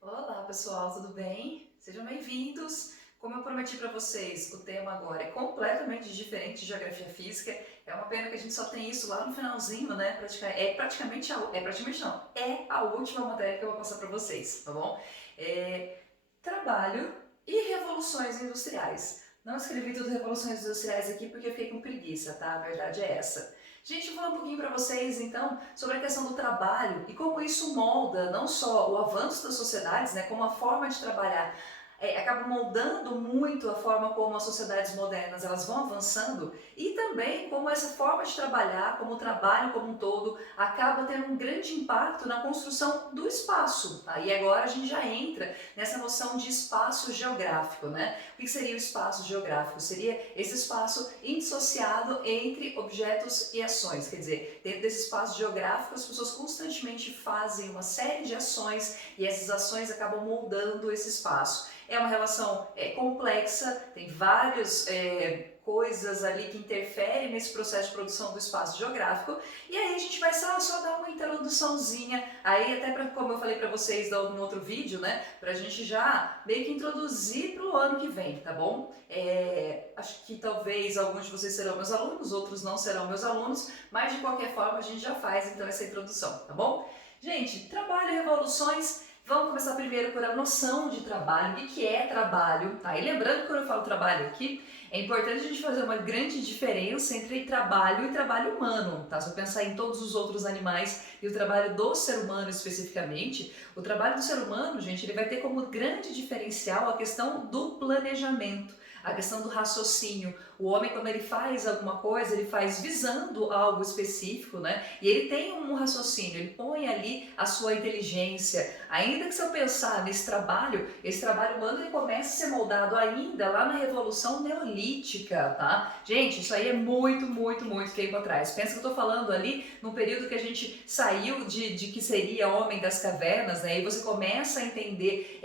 Olá pessoal, tudo bem? Sejam bem-vindos. Como eu prometi para vocês, o tema agora é completamente diferente de geografia física. É uma pena que a gente só tem isso lá no finalzinho, né? Praticamente não, é a última matéria que eu vou passar para vocês, tá bom? É trabalho e revoluções industriais. Não escrevi tudo revoluções industriais aqui porque eu fiquei com preguiça, tá? A verdade é essa. Gente, eu vou falar um pouquinho para vocês, então, sobre a questão do trabalho e como isso molda não só o avanço das sociedades, né, como a forma de trabalhar acaba moldando muito a forma como as sociedades modernas elas vão avançando e também como essa forma de trabalhar, como o trabalho como um todo, acaba tendo um grande impacto na construção do espaço. Tá? E agora a gente já entra nessa noção de espaço geográfico, né? O que seria o espaço geográfico? Seria esse espaço indissociado entre objetos e ações, quer dizer, dentro desse espaço geográfico as pessoas constantemente fazem uma série de ações e essas ações acabam moldando esse espaço. É uma relação complexa, tem várias coisas ali que interferem nesse processo de produção do espaço geográfico, e aí a gente vai só dar uma introduçãozinha, aí até como eu falei para vocês no outro vídeo, né, pra gente já meio que introduzir para o ano que vem, tá bom? Acho que talvez alguns de vocês serão meus alunos, outros não serão meus alunos, mas de qualquer forma a gente já faz então essa introdução, tá bom? Gente, trabalho e revoluções. Vamos começar primeiro por a noção de trabalho, o que é trabalho, tá? E lembrando que quando eu falo trabalho aqui, é importante a gente fazer uma grande diferença entre trabalho e trabalho humano, tá? Se eu pensar em todos os outros animais e o trabalho do ser humano especificamente, o trabalho do ser humano, gente, ele vai ter como grande diferencial a questão do planejamento, a questão do raciocínio. O homem, quando ele faz alguma coisa, ele faz visando algo específico, né? E ele tem um raciocínio, ele põe ali a sua inteligência. Ainda que se eu pensar nesse trabalho, esse trabalho humano ele começa a ser moldado ainda lá na Revolução Neolítica, tá? Gente, isso aí é muito tempo atrás. Pensa que eu tô falando ali no período que a gente saiu de que seria homem das cavernas, né? E você começa a entender,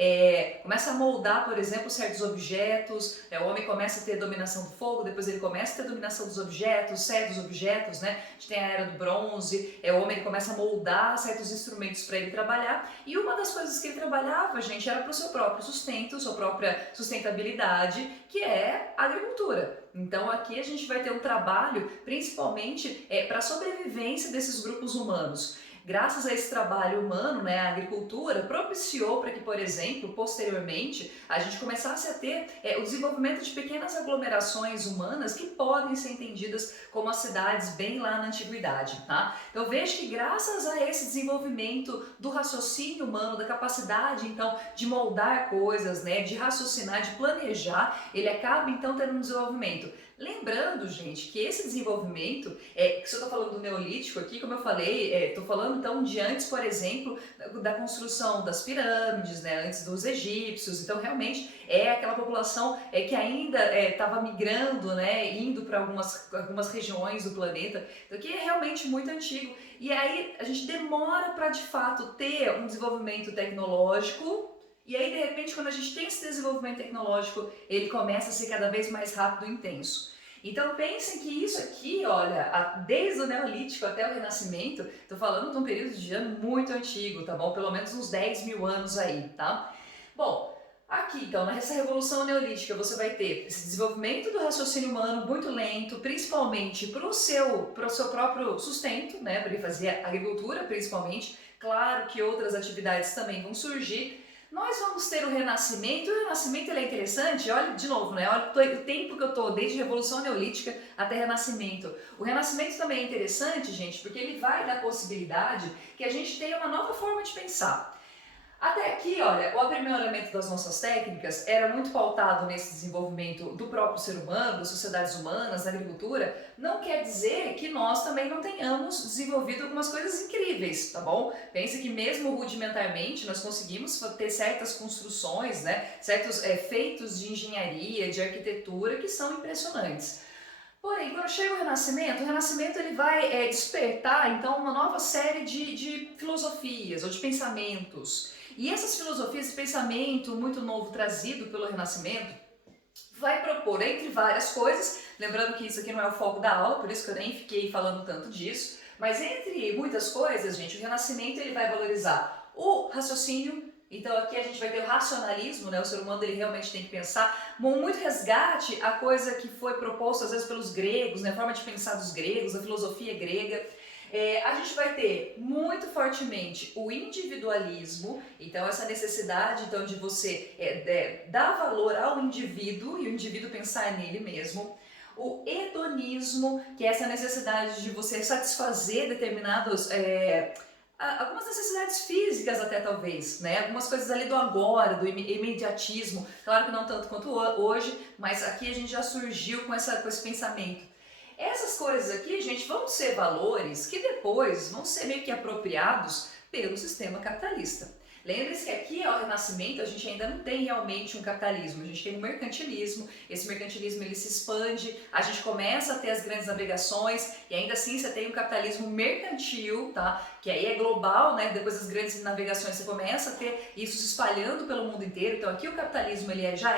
começa a moldar, por exemplo, certos objetos, o homem começa a ter dominação do fogo, depois ele começa a ter dominação dos objetos, certos objetos, né? A gente tem a Era do Bronze, o homem ele começa a moldar certos instrumentos para ele trabalhar, e uma das coisas que ele trabalhava, gente, era para o seu próprio sustento, sua própria sustentabilidade, que é a agricultura. Então aqui a gente vai ter um trabalho principalmente para a sobrevivência desses grupos humanos. Graças a esse trabalho humano, né, a agricultura propiciou para que, por exemplo, posteriormente, a gente começasse a ter o desenvolvimento de pequenas aglomerações humanas que podem ser entendidas como as cidades bem lá na antiguidade, tá? Então veja que graças a esse desenvolvimento do raciocínio humano, da capacidade então de moldar coisas, né, de raciocinar, de planejar, ele acaba então tendo um desenvolvimento. Lembrando, gente, que esse desenvolvimento, que se eu estou falando do Neolítico aqui, como eu falei, estou falando então de antes, por exemplo, da construção das pirâmides, né, antes dos egípcios, então realmente é aquela população que ainda estava migrando, né, indo para algumas regiões do planeta, então que é realmente muito antigo. E aí a gente demora para de fato ter um desenvolvimento tecnológico, e aí de repente quando a gente tem esse desenvolvimento tecnológico, ele começa a ser cada vez mais rápido e intenso. Então pensem que isso aqui, olha, desde o Neolítico até o Renascimento, estou falando de um período de ano muito antigo, tá bom? Pelo menos uns 10 mil anos aí, tá? Bom, aqui então, nessa Revolução Neolítica, você vai ter esse desenvolvimento do raciocínio humano muito lento, principalmente para o seu próprio sustento, né? Para ele fazer agricultura, principalmente. Claro que outras atividades também vão surgir. Nós vamos ter o Renascimento, e o Renascimento ele é interessante, olha de novo, né? Olha o tempo que eu estou, desde Revolução Neolítica até Renascimento. O Renascimento também é interessante, gente, porque ele vai dar a possibilidade que a gente tenha uma nova forma de pensar. Até aqui, olha, o aprimoramento das nossas técnicas era muito pautado nesse desenvolvimento do próprio ser humano, das sociedades humanas, da agricultura. Não quer dizer que nós também não tenhamos desenvolvido algumas coisas incríveis, tá bom? Pense que mesmo rudimentarmente nós conseguimos ter certas construções, né, certos feitos de engenharia, de arquitetura que são impressionantes. Porém, quando chega o Renascimento ele vai despertar então uma nova série de filosofias ou de pensamentos. E essas filosofias, esse pensamento muito novo trazido pelo Renascimento, vai propor, entre várias coisas, lembrando que isso aqui não é o foco da aula, por isso que eu nem fiquei falando tanto disso, mas entre muitas coisas, gente, o Renascimento ele vai valorizar o raciocínio. Então aqui a gente vai ter o racionalismo, né? O ser humano ele realmente tem que pensar, muito resgate a coisa que foi proposta às vezes pelos gregos, né? A forma de pensar dos gregos, a filosofia grega. A gente vai ter muito fortemente o individualismo, então essa necessidade então, de você dar valor ao indivíduo e o indivíduo pensar nele mesmo. O hedonismo, que é essa necessidade de você satisfazer determinados... algumas necessidades físicas até talvez, né? Algumas coisas ali do agora, do imediatismo, claro que não tanto quanto hoje, mas aqui a gente já surgiu com esse pensamento. Essas coisas aqui, gente, vão ser valores que depois vão ser meio que apropriados pelo sistema capitalista. Lembre-se que aqui ao Renascimento a gente ainda não tem realmente um capitalismo, a gente tem um mercantilismo, esse mercantilismo ele se expande, a gente começa a ter as grandes navegações e ainda assim você tem um capitalismo mercantil, tá? Que aí é global, né? Depois das grandes navegações você começa a ter isso se espalhando pelo mundo inteiro, então aqui o capitalismo ele já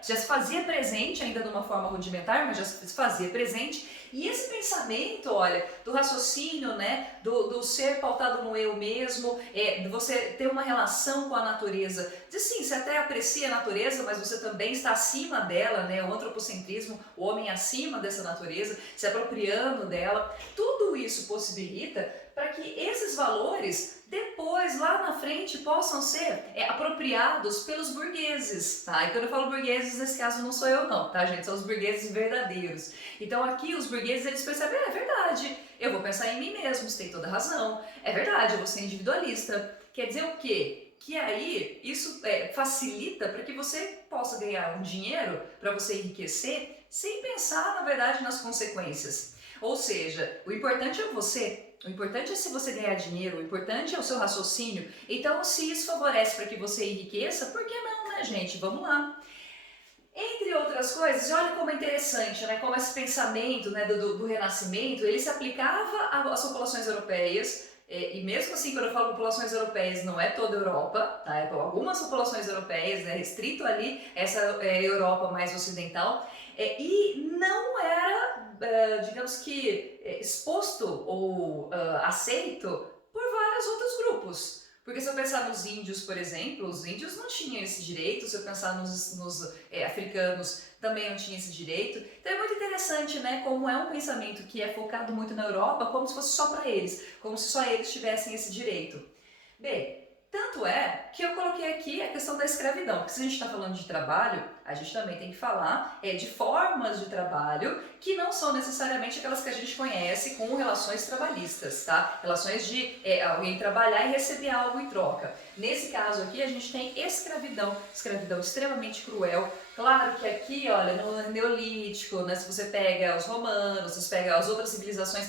se fazia presente ainda de uma forma rudimentar, mas já se fazia presente. E esse pensamento, olha, do raciocínio, né, do ser pautado no eu mesmo, de você ter uma relação com a natureza, de sim, você até aprecia a natureza, mas você também está acima dela, né, o antropocentrismo, o homem acima dessa natureza, se apropriando dela, tudo isso possibilita para que esses valores depois, lá na frente, possam ser apropriados pelos burgueses, tá? E quando eu falo burgueses, nesse caso não sou eu não, tá, gente? São os burgueses verdadeiros. Então aqui os burgueses, eles percebem, é verdade, eu vou pensar em mim mesmo, você tem toda razão, é verdade, eu vou ser individualista. Quer dizer o quê? Que aí isso facilita para que você possa ganhar um dinheiro, para você enriquecer, sem pensar, na verdade, nas consequências. Ou seja, o importante é você. O importante é se você ganhar dinheiro, o importante é o seu raciocínio. Então, se isso favorece para que você enriqueça, por que não, né, gente? Vamos lá. Entre outras coisas, olha como é interessante, né? Como esse pensamento, né, do Renascimento, ele se aplicava às populações europeias, e mesmo assim, quando eu falo populações europeias, não é toda a Europa, tá? É algumas populações europeias, né? Restrito ali, essa Europa mais ocidental, e não era, digamos que, exposto ou aceito por vários outros grupos. Porque se eu pensar nos índios, por exemplo, os índios não tinham esse direito, se eu pensar nos africanos, também não tinha esse direito. Então é muito interessante, né, como é um pensamento que é focado muito na Europa, como se fosse só para eles, como se só eles tivessem esse direito. Bem, tanto é que eu coloquei aqui a questão da escravidão, porque se a gente está falando de trabalho, a gente também tem que falar de formas de trabalho que não são necessariamente aquelas que a gente conhece como relações trabalhistas, tá? Relações de alguém trabalhar e receber algo em troca. Nesse caso aqui a gente tem escravidão extremamente cruel. Claro que aqui, olha, no Neolítico, né, se você pega os romanos, se você pega as outras civilizações,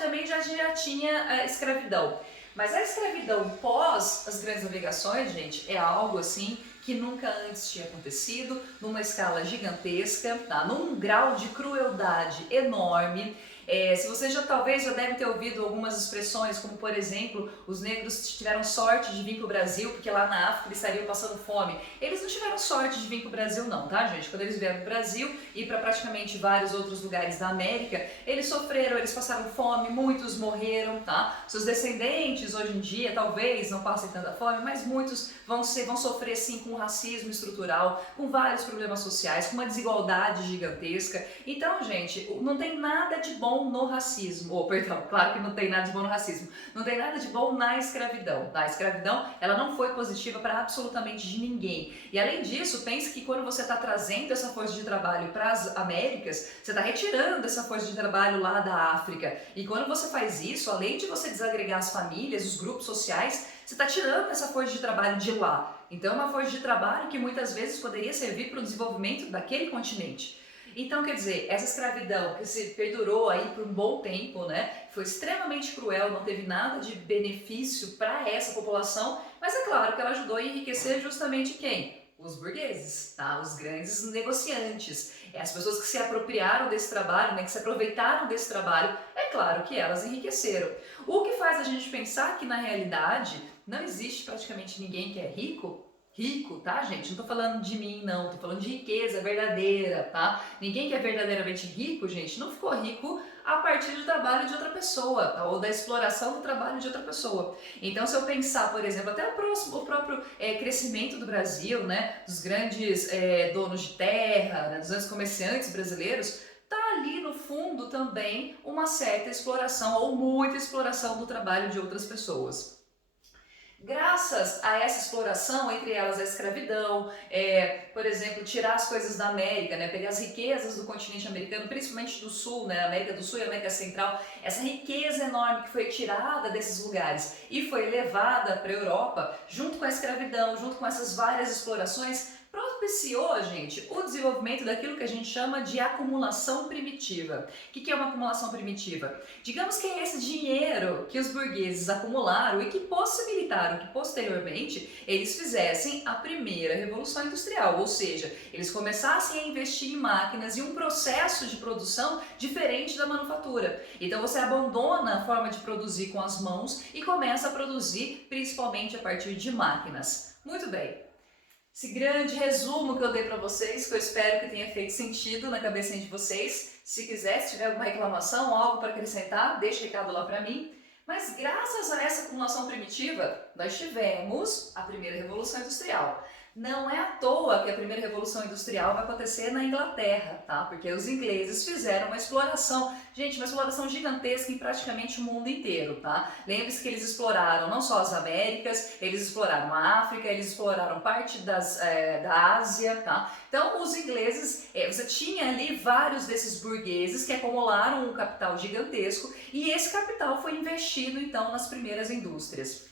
também já tinha escravidão. Mas a escravidão pós as grandes navegações, gente, é algo assim que nunca antes tinha acontecido, numa escala gigantesca, tá? Num grau de crueldade enorme. Se você talvez já deve ter ouvido algumas expressões, como por exemplo, os negros tiveram sorte de vir para o Brasil, porque lá na África eles estariam passando fome. Eles não tiveram sorte de vir para o Brasil não, tá, gente? Quando eles vieram para o Brasil e para praticamente vários outros lugares da América, eles sofreram, eles passaram fome, muitos morreram, tá? Seus descendentes hoje em dia talvez não passem tanta fome, mas muitos vão sofrer sim com racismo estrutural, com vários problemas sociais, com uma desigualdade gigantesca. Então, gente, não tem nada de bom no racismo, perdão, claro que não tem nada de bom no racismo, não tem nada de bom na escravidão, tá? A escravidão, ela não foi positiva para absolutamente de ninguém. E além disso, pense que quando você está trazendo essa força de trabalho para as Américas, você está retirando essa força de trabalho lá da África. E quando você faz isso, além de você desagregar as famílias, os grupos sociais, você está tirando essa força de trabalho de lá. Então é uma força de trabalho que muitas vezes poderia servir para o desenvolvimento daquele continente. Então, quer dizer, essa escravidão que se perdurou aí por um bom tempo, né, foi extremamente cruel, não teve nada de benefício para essa população, mas é claro que ela ajudou a enriquecer justamente quem? Os burgueses, tá? Os grandes negociantes, as pessoas que se apropriaram desse trabalho, né, que se aproveitaram desse trabalho, é claro que elas enriqueceram. O que faz a gente pensar que na realidade não existe praticamente ninguém que é rico, tá, gente? Não tô falando de mim, não, tô falando de riqueza verdadeira, tá? Ninguém que é verdadeiramente rico, gente, não ficou rico a partir do trabalho de outra pessoa, tá? Ou da exploração do trabalho de outra pessoa. Então, se eu pensar, por exemplo, até o próprio crescimento do Brasil, né, dos grandes donos de terra, né, dos grandes comerciantes brasileiros, tá ali no fundo também uma certa exploração ou muita exploração do trabalho de outras pessoas. Graças a essa exploração, entre elas a escravidão, por exemplo, tirar as coisas da América, né, pegar as riquezas do continente americano, principalmente do Sul, né, América do Sul e América Central, essa riqueza enorme que foi tirada desses lugares e foi levada para a Europa, junto com a escravidão, junto com essas várias explorações, propiciou, gente, o desenvolvimento daquilo que a gente chama de acumulação primitiva. O que é uma acumulação primitiva? Digamos que é esse dinheiro que os burgueses acumularam e que possibilitaram que posteriormente eles fizessem a primeira revolução industrial, ou seja, eles começassem a investir em máquinas e um processo de produção diferente da manufatura. Então você abandona a forma de produzir com as mãos e começa a produzir principalmente a partir de máquinas. Muito bem. Esse grande resumo que eu dei para vocês, que eu espero que tenha feito sentido na cabecinha de vocês. Se quiser, se tiver alguma reclamação, algo para acrescentar, deixe recado lá para mim. Mas graças a essa acumulação primitiva, nós tivemos a primeira revolução industrial. Não é à toa que a primeira revolução industrial vai acontecer na Inglaterra, tá? Porque os ingleses fizeram uma exploração, gente, uma exploração gigantesca em praticamente o mundo inteiro, tá? Lembre-se que eles exploraram não só as Américas, eles exploraram a África, eles exploraram parte da Ásia, tá? Então, os ingleses, você tinha ali vários desses burgueses que acumularam um capital gigantesco e esse capital foi investido, então, nas primeiras indústrias.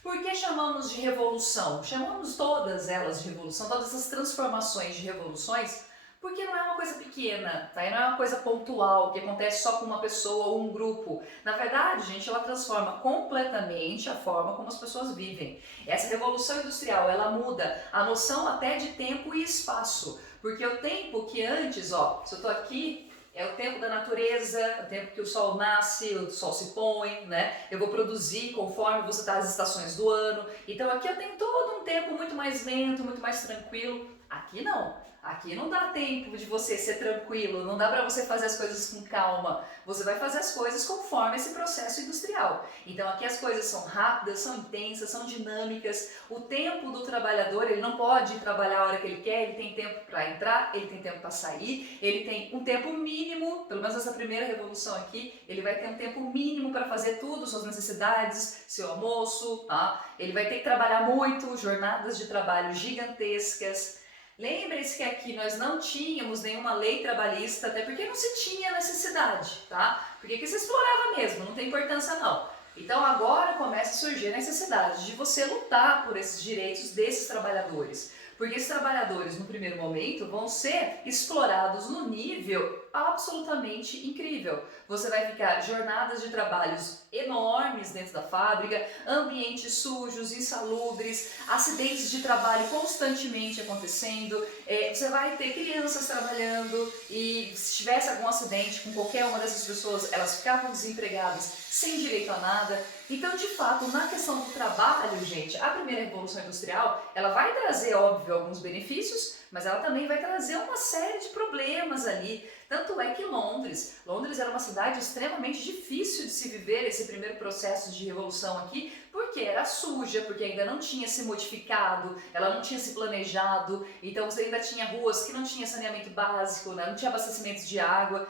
Por que chamamos de revolução? Chamamos todas elas de revolução, todas essas transformações de revoluções, porque não é uma coisa pequena, tá? E não é uma coisa pontual, que acontece só com uma pessoa ou um grupo. Na verdade, gente, ela transforma completamente a forma como as pessoas vivem. Essa revolução industrial, ela muda a noção até de tempo e espaço, porque o tempo que antes, ó, se eu tô aqui, é o tempo da natureza, é o tempo que o sol nasce, o sol se põe, né? Eu vou produzir conforme você está as estações do ano. Então aqui eu tenho todo um tempo muito mais lento, muito mais tranquilo. Aqui não. Aqui não dá tempo de você ser tranquilo, não dá para você fazer as coisas com calma. Você vai fazer as coisas conforme esse processo industrial. Então aqui as coisas são rápidas, são intensas, são dinâmicas. O tempo do trabalhador, ele não pode trabalhar a hora que ele quer, ele tem tempo para entrar, ele tem tempo para sair, ele tem um tempo mínimo, pelo menos essa primeira revolução aqui, ele vai ter um tempo mínimo para fazer tudo, suas necessidades, seu almoço, tá? Ele vai ter que trabalhar muito, jornadas de trabalho gigantescas. Lembre-se que aqui nós não tínhamos nenhuma lei trabalhista, até porque não se tinha necessidade, tá? Porque aqui se explorava mesmo, não tem importância não. Então agora começa a surgir a necessidade de você lutar por esses direitos desses trabalhadores. Porque esses trabalhadores, no primeiro momento, vão ser explorados no nível absolutamente incrível. Você vai ficar jornadas de trabalhos enormes dentro da fábrica, ambientes sujos, insalubres, acidentes de trabalho constantemente acontecendo, você vai ter crianças trabalhando e se tivesse algum acidente com qualquer uma dessas pessoas, elas ficavam desempregadas sem direito a nada. Então, de fato, na questão do trabalho, gente, a primeira revolução industrial, ela vai trazer, óbvio, alguns benefícios, mas ela também vai trazer uma série de problemas ali. Tanto é que Londres era uma cidade extremamente difícil de se viver esse primeiro processo de revolução aqui, porque era suja, porque ainda não tinha se modificado, ela não tinha se planejado, então você ainda tinha ruas que não tinha saneamento básico, né, não tinha abastecimento de água.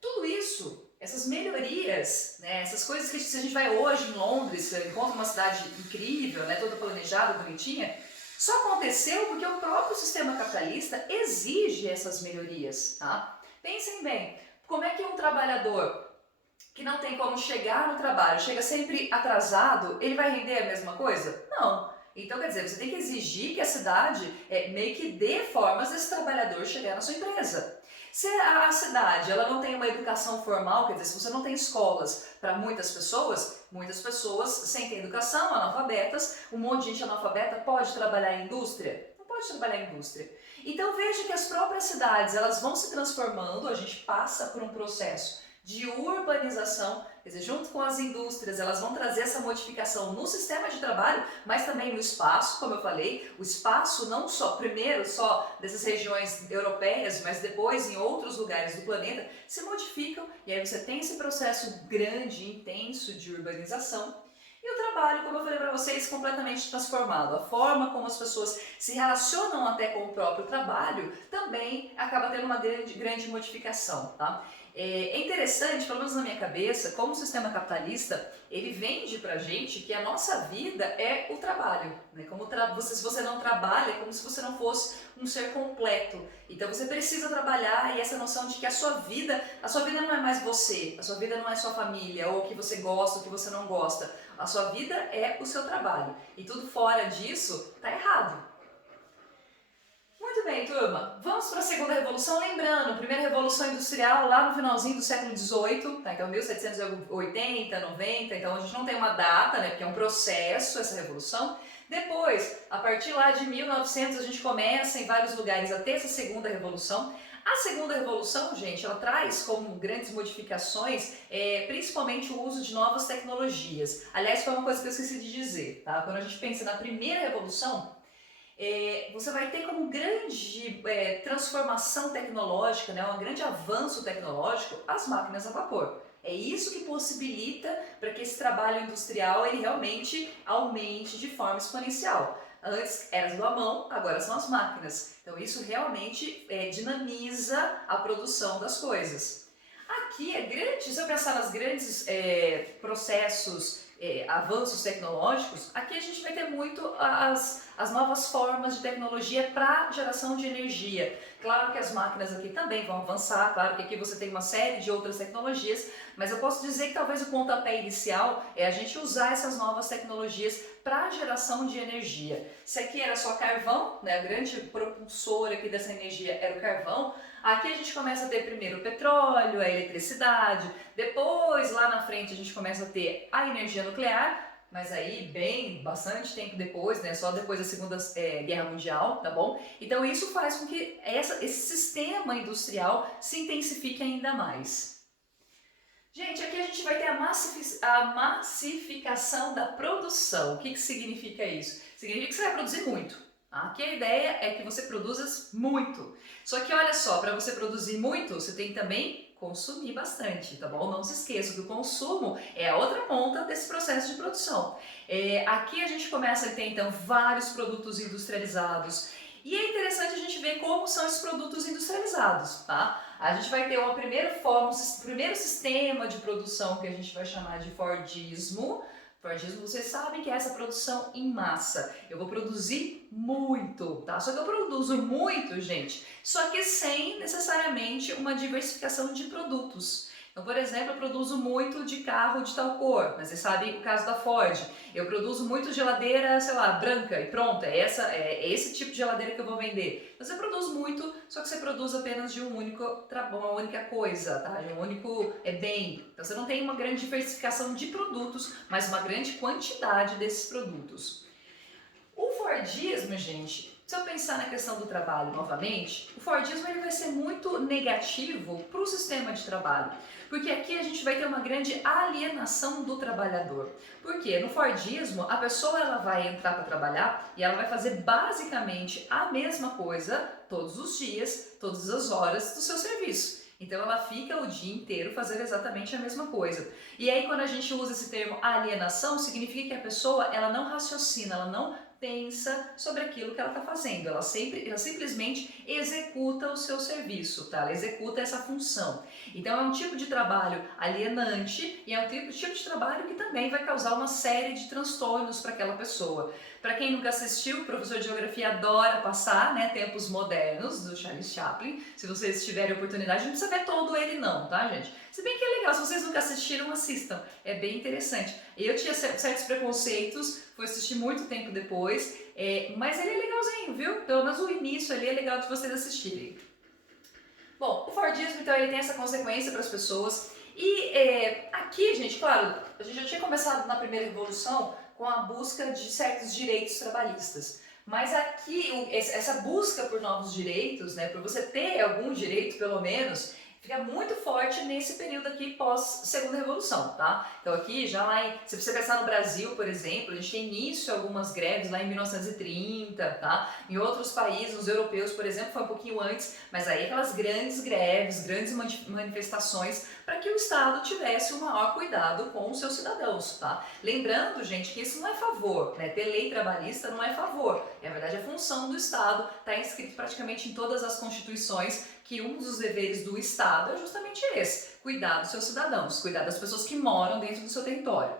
Tudo isso, essas melhorias, né, essas coisas que se a gente vai hoje em Londres, você encontra uma cidade incrível, né, toda planejada, bonitinha, só aconteceu porque o próprio sistema capitalista exige essas melhorias, tá? Pensem bem, como é que um trabalhador que não tem como chegar no trabalho, chega sempre atrasado, ele vai render a mesma coisa? Não. Então, quer dizer, você tem que exigir que a cidade meio que dê formas desse trabalhador chegar na sua empresa. Se a cidade ela não tem uma educação formal, quer dizer, se você não tem escolas para muitas pessoas sem ter educação, analfabetas, um monte de gente analfabeta pode trabalhar em indústria? Não pode trabalhar em indústria. Então veja que as próprias cidades elas vão se transformando, a gente passa por um processo de urbanização, Quer dizer, junto com as indústrias, elas vão trazer essa modificação no sistema de trabalho, mas também no espaço, como eu falei, o espaço não só, primeiro só dessas regiões europeias, mas depois em outros lugares do planeta, se modificam e aí você tem esse processo grande, intenso de urbanização. E o trabalho, como eu falei para vocês, completamente transformado. A forma como as pessoas se relacionam até com o próprio trabalho também acaba tendo uma grande modificação, tá? É interessante, pelo menos na minha cabeça, como o sistema capitalista, ele vende pra gente que a nossa vida é o trabalho, né? Como se você não trabalha, é como se você não fosse um ser completo. Então você precisa trabalhar, e essa noção de que a sua vida não é mais você, a sua vida não é sua família, ou o que você gosta, ou o que você não gosta. A sua vida é o seu trabalho. E tudo fora disso tá errado. Muito bem, turma. Vamos para a segunda revolução. Lembrando, primeira revolução industrial lá no finalzinho do século XVIII, tá? Então 1780, 90. Então a gente não tem uma data, né? Porque é um processo essa revolução. Depois, a partir lá de 1900, a gente começa em vários lugares a ter essa segunda revolução. A segunda revolução, gente, ela traz como grandes modificações, principalmente o uso de novas tecnologias. Aliás, foi uma coisa que eu esqueci de dizer, tá? Quando a gente pensa na primeira revolução, você vai ter como grande transformação tecnológica, né, um grande avanço tecnológico, as máquinas a vapor. É isso que possibilita para que esse trabalho industrial ele realmente aumente de forma exponencial. Antes era do à mão, agora são as máquinas. Então isso realmente dinamiza a produção das coisas. Aqui é grande, se eu pensar nos grandes processos, avanços tecnológicos, aqui a gente vai ter muito as novas formas de tecnologia para geração de energia. Claro que as máquinas aqui também vão avançar, claro que aqui você tem uma série de outras tecnologias, mas eu posso dizer que talvez o pontapé inicial é a gente usar essas novas tecnologias para geração de energia. Se aqui era só carvão, né, a grande propulsora aqui dessa energia era o carvão, aqui a gente começa a ter primeiro o petróleo, a eletricidade, depois lá na frente a gente começa a ter a energia nuclear, mas aí bastante tempo depois, né, só depois da Segunda Guerra Mundial, tá bom? Então isso faz com que esse sistema industrial se intensifique ainda mais. Gente, aqui a gente vai ter a massificação da produção. O que significa isso? Significa que você vai produzir muito. Aqui a ideia é que você produza muito. Só que olha só, para você produzir muito, você tem que também consumir bastante, tá bom? Não se esqueça que o consumo é a outra ponta desse processo de produção. Aqui a gente começa a ter então vários produtos industrializados. E é interessante a gente ver como são esses produtos industrializados, tá? A gente vai ter uma primeira forma, um primeiro sistema de produção que a gente vai chamar de Fordismo. Fordismo, vocês sabem que é essa produção em massa. Eu vou produzir muito, tá? Só que eu produzo muito, gente, só que sem necessariamente uma diversificação de produtos. Então, por exemplo, eu produzo muito de carro de tal cor, mas vocês sabem o caso da Ford. Eu produzo muito geladeira, sei lá, branca e pronto, é esse tipo de geladeira que eu vou vender. Você produz muito, só que você produz apenas de uma única coisa, tá? De um único bem. Então você não tem uma grande diversificação de produtos, mas uma grande quantidade desses produtos. O Fordismo, gente, se eu pensar na questão do trabalho novamente, o Fordismo ele vai ser muito negativo para o sistema de trabalho, porque aqui a gente vai ter uma grande alienação do trabalhador. Por quê? No Fordismo, a pessoa ela vai entrar para trabalhar e ela vai fazer basicamente a mesma coisa todos os dias, todas as horas do seu serviço. Então ela fica o dia inteiro fazendo exatamente a mesma coisa. E aí quando a gente usa esse termo alienação, significa que a pessoa ela não raciocina, ela não pensa sobre aquilo que ela está fazendo, ela simplesmente executa o seu serviço, tá? Ela executa essa função. Então é um tipo de trabalho alienante e é um tipo de trabalho que também vai causar uma série de transtornos para aquela pessoa. Para quem nunca assistiu, o professor de geografia adora passar, né, Tempos Modernos, do Charles Chaplin. Se vocês tiverem oportunidade, não precisa ver todo ele não, tá, gente? Se bem que é legal, se vocês nunca assistiram, assistam. É bem interessante. Eu tinha certos preconceitos, fui assistir muito tempo depois, mas ele é legalzinho, viu? Pelo menos o início ali é legal de vocês assistirem. Bom, o Fordismo, então, ele tem essa consequência para as pessoas. E aqui, gente, claro, a gente já tinha começado na primeira revolução com a busca de certos direitos trabalhistas. Mas aqui, essa busca por novos direitos, né, por você ter algum direito, pelo menos, fica muito forte nesse período aqui pós-Segunda Revolução, tá? Então aqui já lá, se você pensar no Brasil, por exemplo, a gente tem início a algumas greves lá em 1930, tá? Em outros países, os europeus, por exemplo, foi um pouquinho antes, mas aí aquelas grandes greves, grandes manifestações para que o Estado tivesse o maior cuidado com os seus cidadãos, tá? Lembrando, gente, que isso não é favor, né? Ter lei trabalhista não é favor, na verdade é função do Estado, está inscrito praticamente em todas as constituições que um dos deveres do Estado é justamente esse, cuidar dos seus cidadãos, cuidar das pessoas que moram dentro do seu território.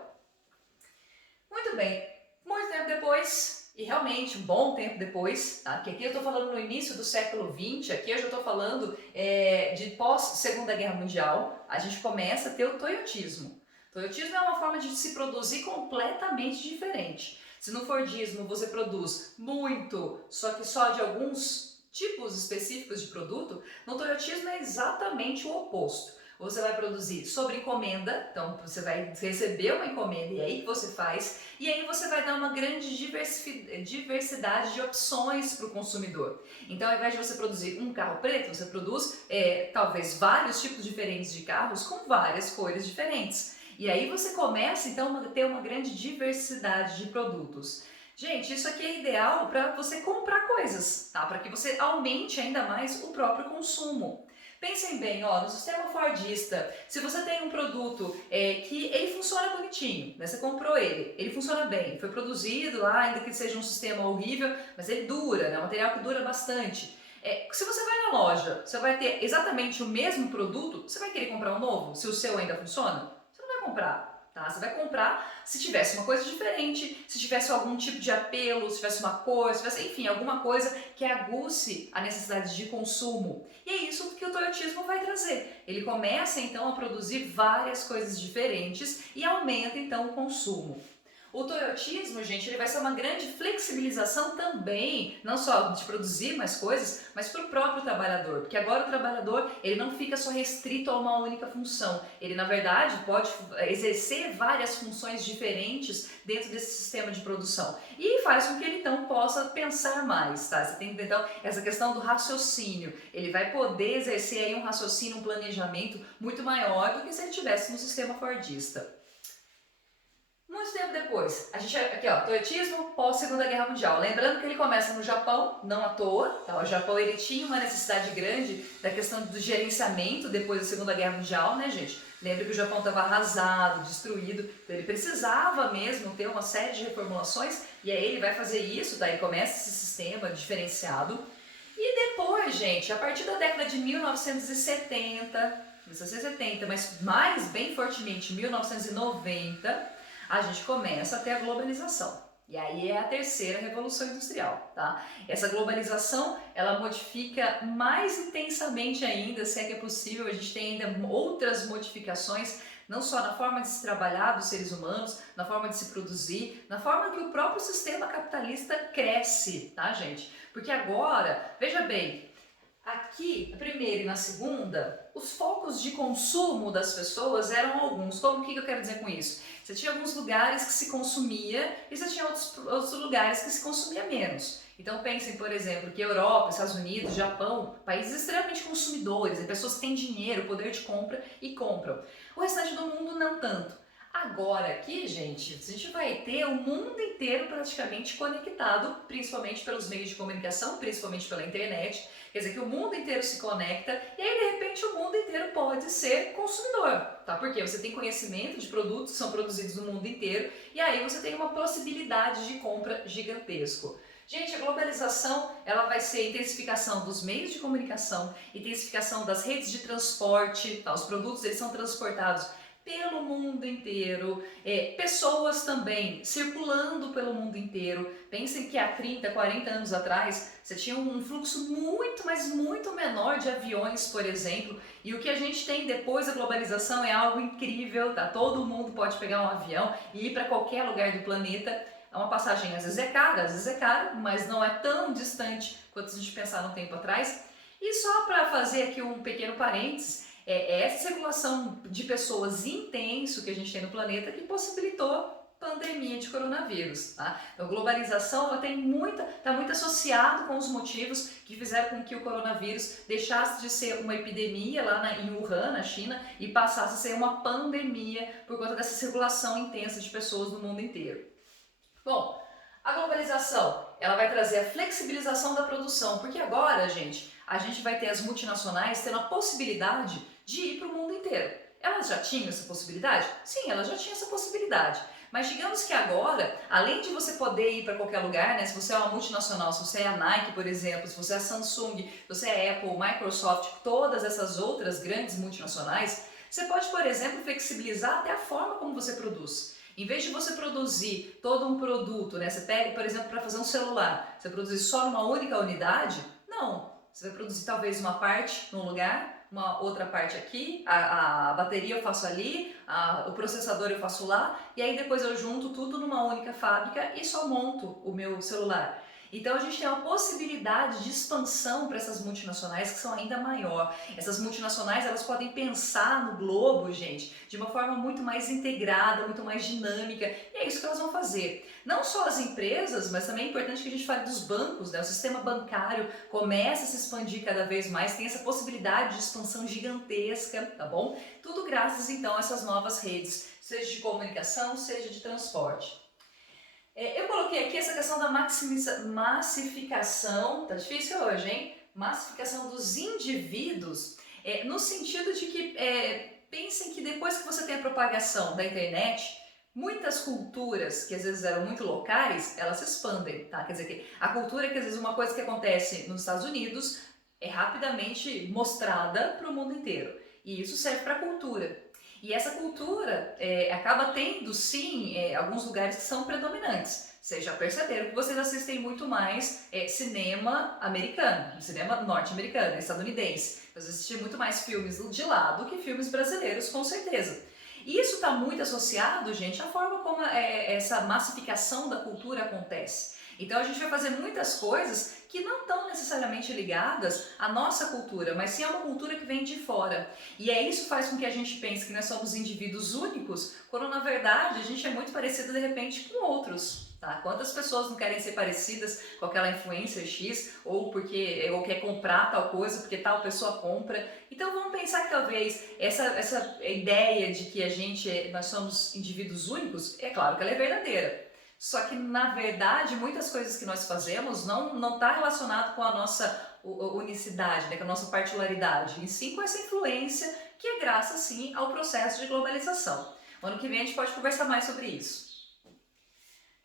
Muito bem, muito tempo depois, e realmente um bom tempo depois, tá? Porque aqui eu estou falando no início do século XX, aqui eu já estou falando de pós-Segunda Guerra Mundial, a gente começa a ter o toyotismo. O toyotismo é uma forma de se produzir completamente diferente. Se no Fordismo você produz muito, só que só de alguns tipos específicos de produto, no toyotismo é exatamente o oposto. Você vai produzir sobre encomenda, então você vai receber uma encomenda e aí que você faz, e aí você vai dar uma grande diversidade de opções para o consumidor. Então, ao invés de você produzir um carro preto, você produz talvez vários tipos diferentes de carros com várias cores diferentes. E aí você começa então a ter uma grande diversidade de produtos. Gente, isso aqui é ideal para você comprar coisas, tá? Para que você aumente ainda mais o próprio consumo. Pensem bem, ó, no sistema Fordista, se você tem um produto que ele funciona bonitinho, né? Você comprou ele funciona bem, foi produzido lá, ainda que seja um sistema horrível, mas ele dura, né? É um material que dura bastante. Se você vai na loja, você vai ter exatamente o mesmo produto, você vai querer comprar um novo, se o seu ainda funciona? Você não vai comprar. Tá? Você vai comprar se tivesse uma coisa diferente, se tivesse algum tipo de apelo, se tivesse uma cor, se tivesse, enfim, alguma coisa que aguce a necessidade de consumo. E é isso que o toyotismo vai trazer. Ele começa então a produzir várias coisas diferentes e aumenta então o consumo. O toyotismo, gente, ele vai ser uma grande flexibilização também, não só de produzir mais coisas, mas para o próprio trabalhador, porque agora o trabalhador ele não fica só restrito a uma única função, ele na verdade pode exercer várias funções diferentes dentro desse sistema de produção e faz com que ele então possa pensar mais, tá? Você tem então essa questão do raciocínio, ele vai poder exercer aí um raciocínio, um planejamento muito maior do que se ele estivesse no sistema fordista. Muito tempo depois, a gente aqui ó, toyotismo pós-Segunda Guerra Mundial. Lembrando que ele começa no Japão, não à toa. Tá? O Japão ele tinha uma necessidade grande da questão do gerenciamento depois da Segunda Guerra Mundial, né, gente? Lembra que o Japão estava arrasado, destruído, então ele precisava mesmo ter uma série de reformulações e aí ele vai fazer isso, tá? E começa esse sistema diferenciado. E depois, gente, a partir da década de 1970, mas mais bem fortemente 1990, a gente começa a ter a globalização. E aí é a terceira revolução industrial, tá? Essa globalização, ela modifica mais intensamente ainda, se é que é possível, a gente tem ainda outras modificações, não só na forma de se trabalhar dos seres humanos, na forma de se produzir, na forma que o próprio sistema capitalista cresce, tá, gente? Porque agora, veja bem, aqui, na primeira e na segunda, os focos de consumo das pessoas eram alguns. Como que eu quero dizer com isso? Você tinha alguns lugares que se consumia e você tinha outros lugares que se consumia menos. Então pensem, por exemplo, que Europa, Estados Unidos, Japão, países extremamente consumidores, pessoas que têm dinheiro, poder de compra e compram. O restante do mundo não tanto. Agora aqui, gente, a gente vai ter o mundo inteiro praticamente conectado, principalmente pelos meios de comunicação, principalmente pela internet. Quer dizer que o mundo inteiro se conecta e aí de repente o mundo inteiro pode ser consumidor, tá? Porque você tem conhecimento de produtos que são produzidos no mundo inteiro e aí você tem uma possibilidade de compra gigantesco. Gente, a globalização ela vai ser intensificação dos meios de comunicação, intensificação das redes de transporte, tá? Os produtos eles são transportados pelo mundo inteiro, pessoas também circulando pelo mundo inteiro. Pensem que há 30, 40 anos atrás você tinha um fluxo muito, mas muito menor de aviões, por exemplo, e o que a gente tem depois da globalização é algo incrível, tá? Todo mundo pode pegar um avião e ir para qualquer lugar do planeta. É uma passagem às vezes é cara, mas não é tão distante quanto a gente pensar no tempo atrás. E só para fazer aqui um pequeno parênteses, essa circulação de pessoas intenso que a gente tem no planeta que possibilitou pandemia de coronavírus, tá? Então, globalização ela está muito associado com os motivos que fizeram com que o coronavírus deixasse de ser uma epidemia lá em Wuhan, na China, e passasse a ser uma pandemia por conta dessa circulação intensa de pessoas no mundo inteiro. Bom, a globalização, ela vai trazer a flexibilização da produção, porque agora, gente, a gente vai ter as multinacionais tendo a possibilidade de ir para o mundo inteiro. Elas já tinham essa possibilidade? Sim, elas já tinham essa possibilidade. Mas digamos que agora, além de você poder ir para qualquer lugar, né, se você é uma multinacional, se você é a Nike, por exemplo, se você é a Samsung, se você é a Apple, Microsoft, todas essas outras grandes multinacionais, você pode, por exemplo, flexibilizar até a forma como você produz. Em vez de você produzir todo um produto, né, você pega, por exemplo, para fazer um celular, você produzir só numa única unidade, não. Você vai produzir talvez uma parte num lugar, uma outra parte aqui, a bateria eu faço ali, o processador eu faço lá, e aí depois eu junto tudo numa única fábrica e só monto o meu celular. Então a gente tem uma possibilidade de expansão para essas multinacionais que são ainda maior. Essas multinacionais elas podem pensar no globo, gente, de uma forma muito mais integrada, muito mais dinâmica, e é isso que elas vão fazer. Não só as empresas, mas também é importante que a gente fale dos bancos, né? O sistema bancário começa a se expandir cada vez mais, tem essa possibilidade de expansão gigantesca, tá bom? Tudo graças então a essas novas redes, seja de comunicação, seja de transporte. Eu coloquei aqui essa questão da massificação, tá difícil hoje, hein? Massificação dos indivíduos, no sentido de que pensem que depois que você tem a propagação da internet, muitas culturas que às vezes eram muito locais, elas se expandem, tá? Quer dizer que a cultura que às vezes uma coisa que acontece nos Estados Unidos é rapidamente mostrada para o mundo inteiro. E isso serve para a cultura. E essa cultura acaba tendo, sim, alguns lugares que são predominantes. Vocês já perceberam que vocês assistem muito mais cinema americano, cinema norte-americano, estadunidense. Vocês assistem muito mais filmes de lá do que filmes brasileiros, com certeza. E isso está muito associado, gente, à forma como essa massificação da cultura acontece. Então a gente vai fazer muitas coisas que não estão necessariamente ligadas à nossa cultura, mas sim a uma cultura que vem de fora. E isso faz com que a gente pense que nós somos indivíduos únicos, quando na verdade a gente é muito parecido de repente com outros. Tá? Quantas pessoas não querem ser parecidas com aquela influencer X, ou quer comprar tal coisa porque tal pessoa compra. Então vamos pensar que talvez essa ideia de que nós somos indivíduos únicos, é claro que ela é verdadeira. Só que, na verdade, muitas coisas que nós fazemos não está relacionado com a nossa unicidade, né, com a nossa particularidade, e sim com essa influência que é graças, sim, ao processo de globalização. Ano que vem a gente pode conversar mais sobre isso.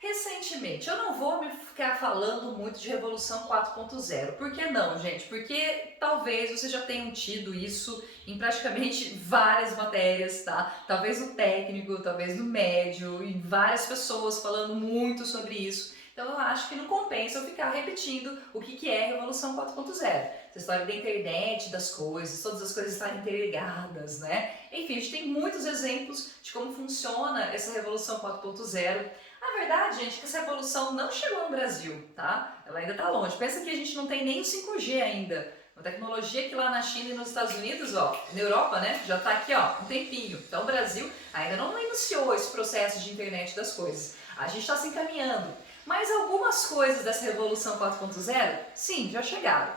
Recentemente, eu não vou me ficar falando muito de Revolução 4.0. Por que não, gente? Porque talvez vocês já tenham tido isso em praticamente várias matérias, tá? Talvez no técnico, talvez no médio, e várias pessoas falando muito sobre isso. Então eu acho que não compensa eu ficar repetindo o que é Revolução 4.0. Essa história da internet, das coisas, todas as coisas estarem interligadas, né? Enfim, a gente tem muitos exemplos de como funciona essa Revolução 4.0. A verdade, gente, é que essa revolução não chegou no Brasil, tá? Ela ainda está longe. Pensa que a gente não tem nem o 5G ainda. Uma tecnologia que lá na China e nos Estados Unidos, ó, na Europa, né, já está aqui, ó, um tempinho. Então o Brasil ainda não iniciou esse processo de internet das coisas. A gente está se encaminhando. Mas algumas coisas dessa Revolução 4.0, sim, já chegaram.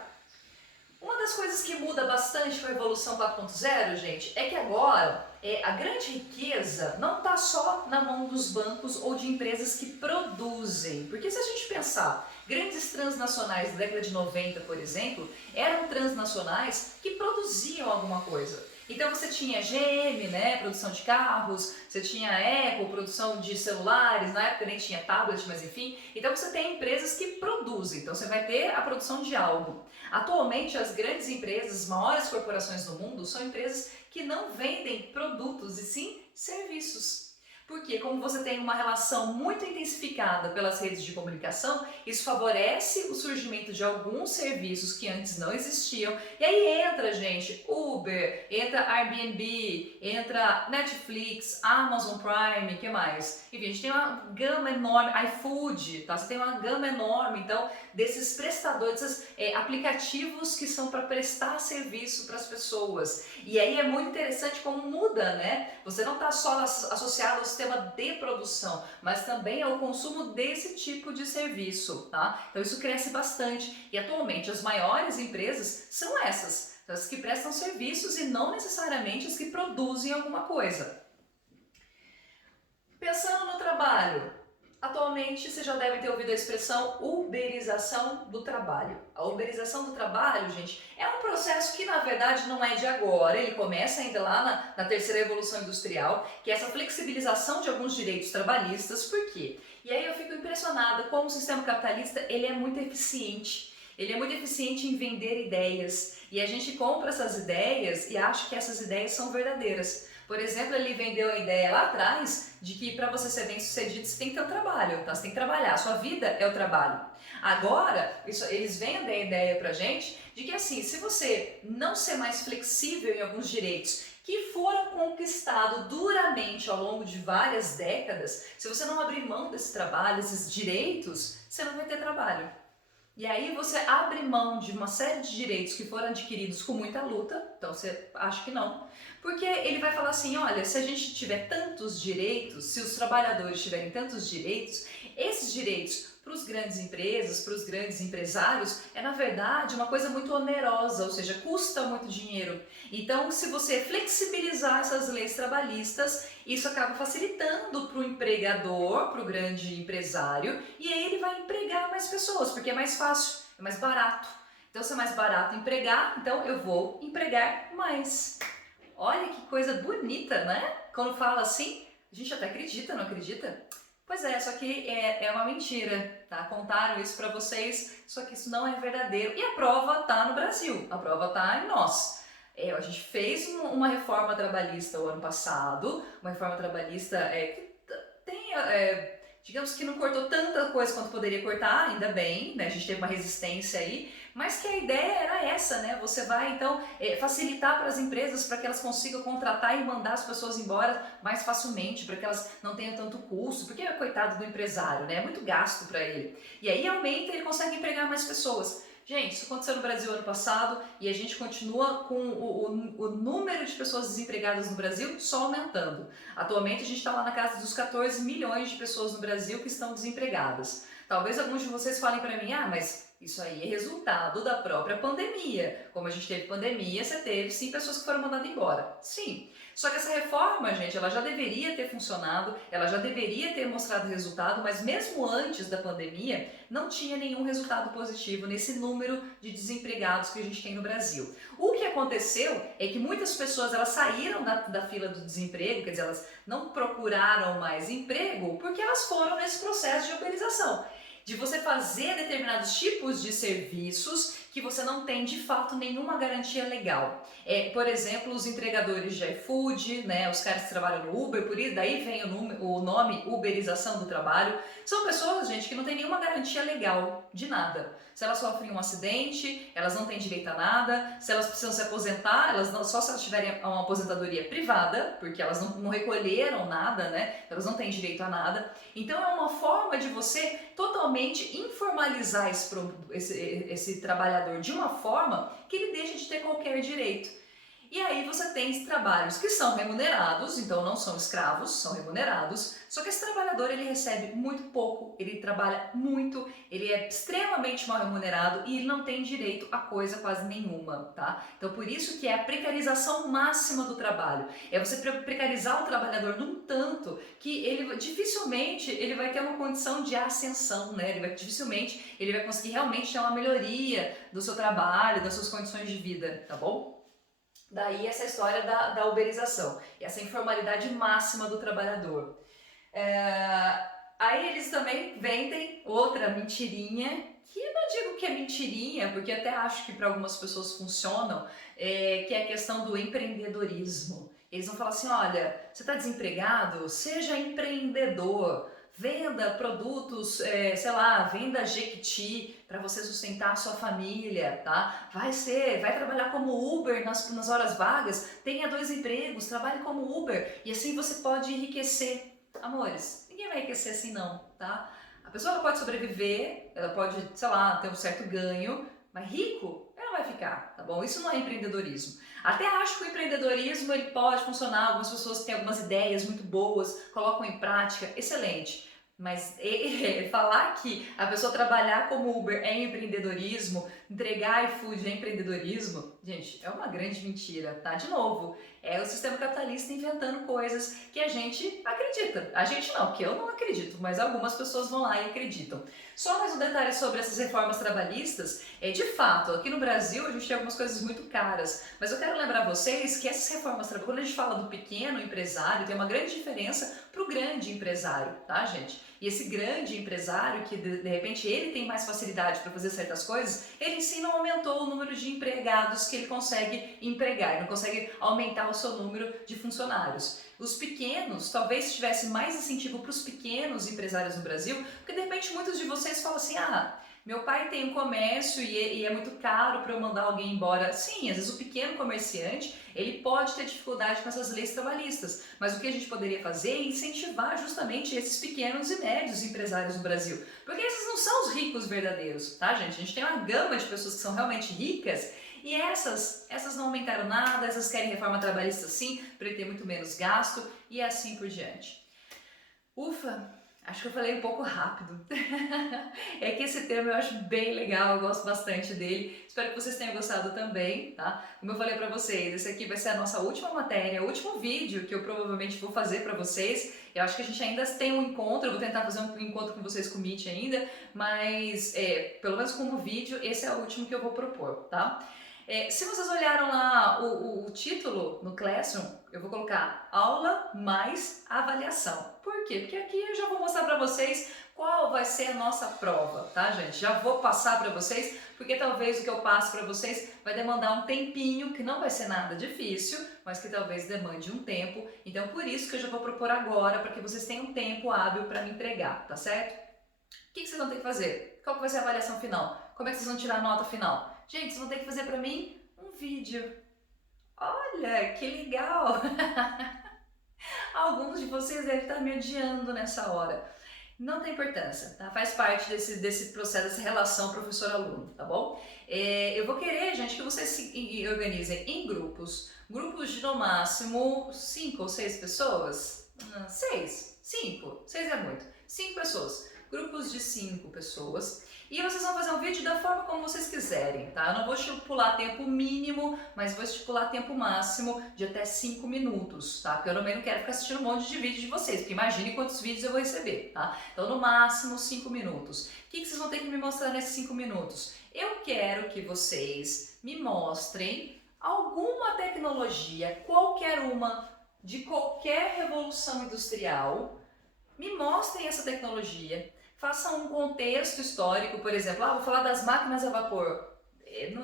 Uma das coisas que muda bastante com a Revolução 4.0, gente, é que agora a grande riqueza não está só na mão dos bancos ou de empresas que produzem. Porque se a gente pensar, grandes transnacionais da década de 90, por exemplo, eram transnacionais que produziam alguma coisa. Então você tinha GM, né, produção de carros, você tinha Apple, produção de celulares, na época nem tinha tablet, mas enfim. Então você tem empresas que produzem, então você vai ter a produção de algo. Atualmente as grandes empresas, as maiores corporações do mundo, são empresas que não vendem produtos e sim serviços. Porque como você tem uma relação muito intensificada pelas redes de comunicação, isso favorece o surgimento de alguns serviços que antes não existiam. E aí entra, gente, Uber, entra Airbnb, entra Netflix, Amazon Prime, que mais? Enfim, a gente tem uma gama enorme, iFood, tá? Você tem uma gama enorme, então, desses prestadores, desses aplicativos que são para prestar serviço para as pessoas. E aí é muito interessante como muda, né? Você não está só associado aos sistema de produção, mas também ao consumo desse tipo de serviço, tá? Então isso cresce bastante e atualmente as maiores empresas são essas, as que prestam serviços e não necessariamente as que produzem alguma coisa. Pensando no trabalho, atualmente você já deve ter ouvido a expressão uberização do trabalho. A uberização do trabalho, gente, é um processo que na verdade não é de agora, ele começa ainda lá na terceira revolução industrial, que é essa flexibilização de alguns direitos trabalhistas. Por quê? E aí eu fico impressionada como o sistema capitalista ele é muito eficiente. Ele é muito eficiente em vender ideias e a gente compra essas ideias e acha que essas ideias são verdadeiras. Por exemplo, ele vendeu a ideia lá atrás de que para você ser bem sucedido você tem que ter um trabalho, tá? Você tem que trabalhar, a sua vida é o trabalho. Agora, eles vendem a ideia pra gente de que assim, se você não ser mais flexível em alguns direitos que foram conquistados duramente ao longo de várias décadas, se você não abrir mão desse trabalho, desses direitos, você não vai ter trabalho. E aí você abre mão de uma série de direitos que foram adquiridos com muita luta, então você acha que não, porque ele vai falar assim, olha, se a gente tiver tantos direitos, se os trabalhadores tiverem tantos direitos, esses direitos para os grandes empresas, para os grandes empresários, é na verdade uma coisa muito onerosa, ou seja, custa muito dinheiro. Então, se você flexibilizar essas leis trabalhistas, isso acaba facilitando para o empregador, para o grande empresário, e aí ele vai empregar mais pessoas, porque é mais fácil, é mais barato. Então, se é mais barato empregar, então eu vou empregar mais. Olha que coisa bonita, né? Quando fala assim, a gente até acredita, não acredita? Pois é, só que é uma mentira, tá? Contaram isso pra vocês, só que isso não é verdadeiro. E a prova tá no Brasil, a prova tá em nós. A gente fez uma reforma trabalhista o ano passado, uma reforma trabalhista que tem, digamos que não cortou tanta coisa quanto poderia cortar, ainda bem, né? A gente teve uma resistência aí, mas que a ideia era essa, né? Você vai então facilitar para as empresas para que elas consigam contratar e mandar as pessoas embora mais facilmente, para que elas não tenham tanto custo, porque coitado do empresário, né? É muito gasto para ele. E aí aumenta e ele consegue empregar mais pessoas. Gente, isso aconteceu no Brasil ano passado e a gente continua com o número de pessoas desempregadas no Brasil só aumentando. Atualmente a gente está lá na casa dos 14 milhões de pessoas no Brasil que estão desempregadas. Talvez alguns de vocês falem para mim, mas isso aí é resultado da própria pandemia. Como a gente teve pandemia, você teve sim pessoas que foram mandadas embora. Sim. Só que essa reforma, gente, ela já deveria ter funcionado, ela já deveria ter mostrado resultado, mas mesmo antes da pandemia, não tinha nenhum resultado positivo nesse número de desempregados que a gente tem no Brasil. O que aconteceu é que muitas pessoas elas saíram da fila do desemprego, quer dizer, elas não procuraram mais emprego porque elas foram nesse processo de uberização, de você fazer determinados tipos de serviços que você não tem de fato nenhuma garantia legal. Por exemplo, os entregadores de iFood, né, os caras que trabalham no Uber, por isso daí vem o nome uberização do trabalho. São pessoas, gente, que não tem nenhuma garantia legal de nada. Se elas sofrem um acidente, elas não têm direito a nada. Se elas precisam se aposentar, só se elas tiverem uma aposentadoria privada, porque elas não recolheram nada, né? Elas não têm direito a nada. Então é uma forma de você totalmente informalizar esse trabalhador de uma forma que ele deixa de ter qualquer direito. E aí você tem trabalhos que são remunerados, então não são escravos, são remunerados, só que esse trabalhador ele recebe muito pouco, ele trabalha muito, ele é extremamente mal remunerado e ele não tem direito a coisa quase nenhuma, tá? Então por isso que é a precarização máxima do trabalho, é você precarizar o trabalhador num tanto que ele dificilmente ele vai ter uma condição de ascensão, né? Dificilmente ele vai conseguir realmente ter uma melhoria do seu trabalho, das suas condições de vida, tá bom? Daí essa história da uberização, essa informalidade máxima do trabalhador. Aí eles também vendem outra mentirinha, que eu não digo que é mentirinha, porque até acho que para algumas pessoas funcionam, que é a questão do empreendedorismo. Eles vão falar assim, olha, você está desempregado? Seja empreendedor. Venda produtos, sei lá, venda Jequiti para você sustentar a sua família, tá? Vai trabalhar como Uber nas horas vagas, tenha 2 empregos, trabalhe como Uber e assim você pode enriquecer. Amores, ninguém vai enriquecer assim não, tá? A pessoa ela pode sobreviver, ela pode, sei lá, ter um certo ganho, mas rico, ela não vai ficar, tá bom? Isso não é empreendedorismo. Até acho que o empreendedorismo ele pode funcionar, algumas pessoas têm algumas ideias muito boas, colocam em prática, excelente. Mas falar que a pessoa trabalhar como Uber é empreendedorismo, entregar iFood é empreendedorismo, gente, é uma grande mentira, tá? De novo, é o sistema capitalista inventando coisas que a gente acredita. A gente não, que eu não acredito, mas algumas pessoas vão lá e acreditam. Só mais um detalhe sobre essas reformas trabalhistas, de fato, aqui no Brasil a gente tem algumas coisas muito caras, mas eu quero lembrar vocês que essas reformas trabalhistas, quando a gente fala do pequeno empresário, tem uma grande diferença para o grande empresário, tá, gente? E esse grande empresário, que de repente ele tem mais facilidade para fazer certas coisas, ele em si não aumentou o número de empregados que ele consegue empregar, ele não consegue aumentar o seu número de funcionários. Os pequenos, talvez tivesse mais incentivo para os pequenos empresários no Brasil, porque de repente muitos de vocês falam assim, meu pai tem um comércio e é muito caro para eu mandar alguém embora. Sim, às vezes o pequeno comerciante, ele pode ter dificuldade com essas leis trabalhistas, mas o que a gente poderia fazer é incentivar justamente esses pequenos e médios empresários no Brasil, porque esses não são os ricos verdadeiros, tá, gente? A gente tem uma gama de pessoas que são realmente ricas e essas não aumentaram nada, essas querem reforma trabalhista sim, para ter muito menos gasto e assim por diante. Ufa! Acho que eu falei um pouco rápido. É que esse tema eu acho bem legal, eu gosto bastante dele. Espero que vocês tenham gostado também, tá? Como eu falei pra vocês, esse aqui vai ser a nossa última matéria, o último vídeo que eu provavelmente vou fazer pra vocês. Eu acho que a gente ainda tem um encontro, eu vou tentar fazer um encontro com vocês com o Meet ainda, mas pelo menos como vídeo, esse é o último que eu vou propor, tá? Se vocês olharam lá o título no Classroom, eu vou colocar aula mais avaliação. Por quê? Porque aqui eu já vou mostrar para vocês qual vai ser a nossa prova, tá, gente? Já vou passar para vocês, porque talvez o que eu passo para vocês vai demandar um tempinho, que não vai ser nada difícil, mas que talvez demande um tempo. Então, por isso que eu já vou propor agora, para que vocês tenham um tempo hábil para me entregar, tá certo? O que vocês vão ter que fazer? Qual que vai ser a avaliação final? Como é que vocês vão tirar a nota final? Gente, vocês vão ter que fazer para mim um vídeo. Olha, que legal! Alguns de vocês devem estar me odiando nessa hora. Não tem importância, tá? Faz parte desse processo, dessa relação professor-aluno, tá bom? Eu vou querer, gente, que vocês se organizem em grupos. Grupos de no máximo 5 ou 6 pessoas. 6, 5, 6 é muito. 5 pessoas. Grupos de 5 pessoas. E vocês vão fazer um vídeo da forma como vocês quiserem, tá? Eu não vou estipular tempo mínimo, mas vou estipular tempo máximo de até 5 minutos, tá? Porque eu também não quero ficar assistindo um monte de vídeo de vocês, porque imagine quantos vídeos eu vou receber, tá? Então, no máximo, 5 minutos. O que vocês vão ter que me mostrar nesses 5 minutos? Eu quero que vocês me mostrem alguma tecnologia, qualquer uma, de qualquer revolução industrial. Me mostrem essa tecnologia. Faça um contexto histórico, por exemplo, vou falar das máquinas a vapor.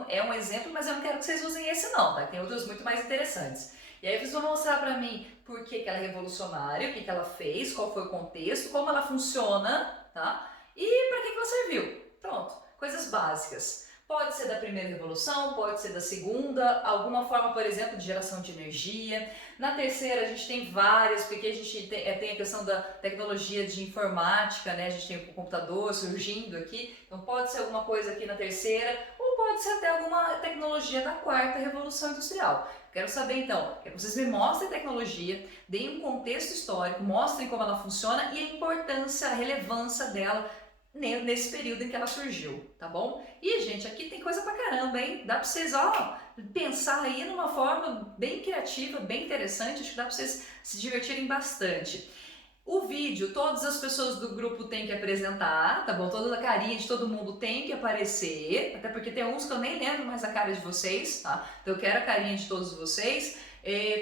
É um exemplo, mas eu não quero que vocês usem esse não, tá? Tem outros muito mais interessantes. E aí vocês vão mostrar pra mim por que ela é revolucionária, o que ela fez, qual foi o contexto, como ela funciona, tá? E pra que ela serviu. Pronto, coisas básicas. Pode ser da primeira revolução, pode ser da segunda, alguma forma, por exemplo, de geração de energia. Na terceira, a gente tem várias, porque a gente tem a questão da tecnologia de informática, né? A gente tem o computador surgindo aqui, então pode ser alguma coisa aqui na terceira, ou pode ser até alguma tecnologia da quarta revolução industrial. Quero saber então, que vocês me mostrem a tecnologia, deem um contexto histórico, mostrem como ela funciona e a importância, a relevância dela nesse período em que ela surgiu, tá bom? E, gente, aqui tem coisa pra caramba, hein? Dá pra vocês, pensar aí numa forma bem criativa, bem interessante, acho que dá pra vocês se divertirem bastante. O vídeo, todas as pessoas do grupo têm que apresentar, tá bom? Toda a carinha de todo mundo tem que aparecer, até porque tem uns que eu nem lembro mais a cara de vocês, tá? Então eu quero a carinha de todos vocês.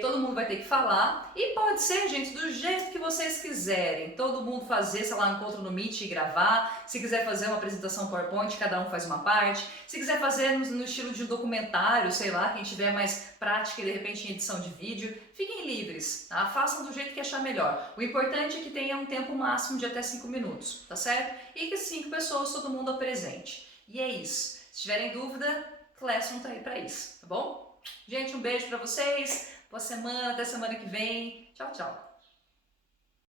Todo mundo vai ter que falar e pode ser, gente, do jeito que vocês quiserem. Todo mundo fazer, sei lá, um encontro no Meet e gravar. Se quiser fazer uma apresentação PowerPoint, cada um faz uma parte. Se quiser fazer no estilo de um documentário, sei lá, quem tiver mais prática e de repente em edição de vídeo, fiquem livres, tá? Façam do jeito que achar melhor. O importante é que tenha um tempo máximo de até 5 minutos, tá certo? E que 5 pessoas, todo mundo apresente. E é isso. Se tiverem dúvida, Classroom tá aí pra isso, tá bom? Gente, um beijo pra vocês. Boa semana, até semana que vem. Tchau, tchau.